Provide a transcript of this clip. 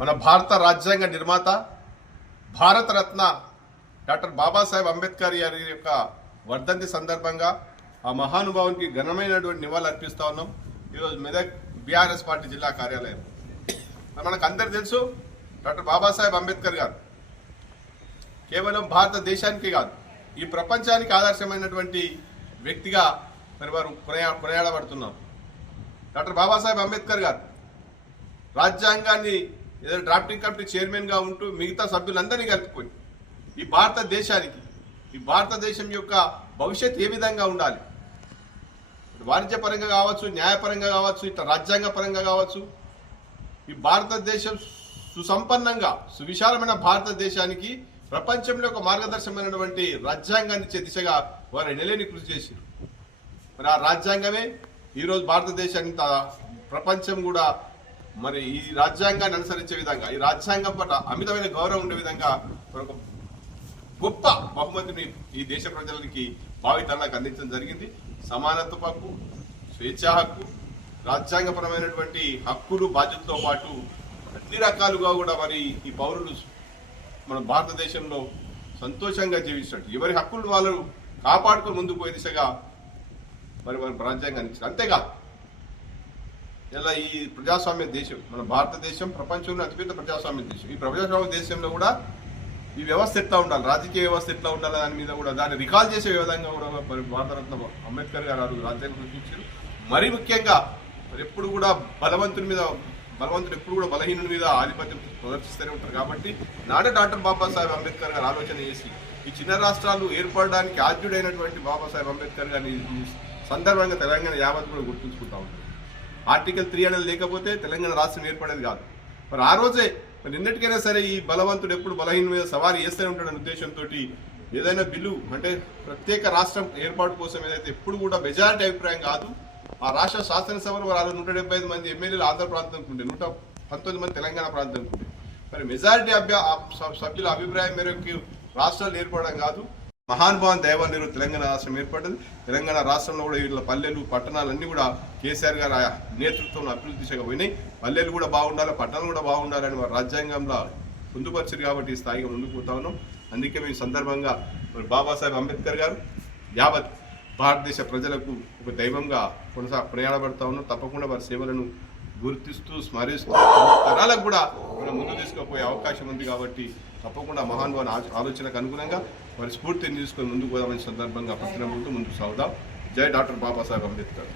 మన భారత రాజ్యాంగ నిర్మాత భారతరత్న డాక్టర్ బాబాసాహెబ్ అంబేద్కర్ గారి యొక్క వర్ధంతి సందర్భంగా ఆ మహానుభావునికి ఘనమైనటువంటి నివాళులు అర్పిస్తా ఉన్నాం. ఈరోజు మెదక్ బీఆర్ఎస్ పార్టీ జిల్లా కార్యాలయం. మనకు అందరు తెలుసు, డాక్టర్ బాబాసాహెబ్ అంబేద్కర్ గారు కేవలం భారతదేశానికి కాదు, ఈ ప్రపంచానికి ఆదర్శమైనటువంటి వ్యక్తిగా మరి వారు కొనియాడబడుతున్నారు. డాక్టర్ బాబాసాహెబ్ అంబేద్కర్ గారు రాజ్యాంగాన్ని ఏదైనా డ్రాఫ్టింగ్ కమిటీ చైర్మన్గా ఉంటూ మిగతా సభ్యులందరినీ కలుపుకొని ఈ భారతదేశం యొక్క భవిష్యత్ ఏ విధంగా ఉండాలి, వాణిజ్యపరంగా కావచ్చు, న్యాయపరంగా కావచ్చు, ఇట్లా రాజ్యాంగ పరంగా కావచ్చు, ఈ భారతదేశం సుసంపన్నంగా సువిశాలమైన భారతదేశానికి ప్రపంచంలో ఒక మార్గదర్శకమైనటువంటి రాజ్యాంగాన్ని ఇచ్చే దిశగా వారు నెలని కృషి చేశారు. మరి ఆ రాజ్యాంగమే ఈరోజు భారతదేశాన్ని ప్రపంచం కూడా మరి ఈ రాజ్యాంగాన్ని అనుసరించే విధంగా, ఈ రాజ్యాంగం పట్ల అమితమైన గౌరవం ఉండే విధంగా ఒక గొప్ప బహుమతిని ఈ దేశ ప్రజలకి భావితరాలకు అందించడం జరిగింది. సమానత్వ హక్కు, స్వేచ్ఛా హక్కు, రాజ్యాంగపరమైనటువంటి హక్కులు బాధ్యతలతో పాటు అన్ని రకాలుగా కూడా మరి ఈ పౌరులు మన భారతదేశంలో సంతోషంగా జీవించినట్టు ఎవరి హక్కులు వాళ్ళు కాపాడుకుని ముందుకు పోయే దిశగా మరి వారి రాజ్యాంగాన్ని ఇచ్చారు. అంతేకాదు ఇలా ఈ ప్రజాస్వామ్య దేశం మన భారతదేశం ప్రపంచంలో అతిపెద్ద ప్రజాస్వామ్య దేశం. ఈ ప్రజాస్వామ్య దేశంలో కూడా ఈ వ్యవస్థ ఎట్లా ఉండాలి, రాజకీయ వ్యవస్థ ఎట్లా ఉండాలి, దాని మీద కూడా దాన్ని రికాల్ చేసే విధంగా కూడా భారతరత్న అంబేద్కర్ గారు రాజ్యాంగం సూచించారు. మరీ ముఖ్యంగా మరి ఎప్పుడు కూడా బలవంతుడు ఎప్పుడు కూడా బలహీనుడి మీద ఆధిపత్యం ప్రదర్శిస్తూనే ఉంటారు. కాబట్టి నాడే డాక్టర్ బాబాసాహెబ్ అంబేద్కర్ గారు ఆలోచన చేసి ఈ చిన్న రాష్ట్రాలు ఏర్పడడానికి ఆద్యుడైనటువంటి బాబాసాహెబ్ అంబేద్కర్ గారిని ఈ సందర్భంగా తెలంగాణ యావత్ కూడా గుర్తుంచుకుంటా ఉంటారు. ఆర్టికల్ 3 అనేది లేకపోతే తెలంగాణ రాష్ట్రం ఏర్పడేది కాదు. మరి ఆ రోజే మరి నిన్నటికైనా సరే ఈ బలవంతుడు ఎప్పుడు బలహీన మీద సవారీ చేస్తూనే ఉంటాడనే ఉద్దేశంతో ఏదైనా బిల్లు అంటే ప్రత్యేక రాష్ట్రం ఏర్పాటు కోసం ఏదైతే ఎప్పుడు కూడా మెజారిటీ అభిప్రాయం కాదు, ఆ రాష్ట్ర శాసనసభలో వారు 175 మంది ఎమ్మెల్యేలు ఆంధ్ర ప్రాంతానికి ఉండే, 119 మంది తెలంగాణ ప్రాంతానికి ఉండే. మరి మెజారిటీ సభ్యుల అభిప్రాయం మేరకు రాష్ట్రాలు ఏర్పడడం కాదు, మహానుభావం దైవాన్ని తెలంగాణ రాష్ట్రం ఏర్పడింది. తెలంగాణ రాష్ట్రంలో కూడా వీళ్ళ పల్లెలు పట్టణాలన్నీ కూడా కేసీఆర్ గారు నేతృత్వంలో అభివృద్ధి దిశగా పోయినాయి. పల్లెలు కూడా బాగుండాలి, పట్టణాలు కూడా బాగుండాలని వారు రాజ్యాంగంలో పొందుపరిచారు. కాబట్టి ఈ స్థాయిగా ముందుకు పోతా ఉన్నాం. అందుకే మేము సందర్భంగా మరి బాబాసాహెబ్ అంబేద్కర్ గారు యావత్ భారతదేశ ప్రజలకు ఒక దైవంగా కొనియాడబడతా ఉన్నాం. తప్పకుండా వారి సేవలను గుర్తిస్తూ స్మరిస్తూ తరాలకు కూడా మనం ముందు తీసుకుపోయే అవకాశం ఉంది. కాబట్టి తప్పకుండా మహానుభావుని ఆలోచనకు అనుగుణంగా వారి స్ఫూర్తిని తీసుకొని ముందుకు పోదామనే సందర్భంగా పట్టణం ముందుకు సాగుదాం. జై డాక్టర్ బాబాసాహెబ్ అంబేద్కర్.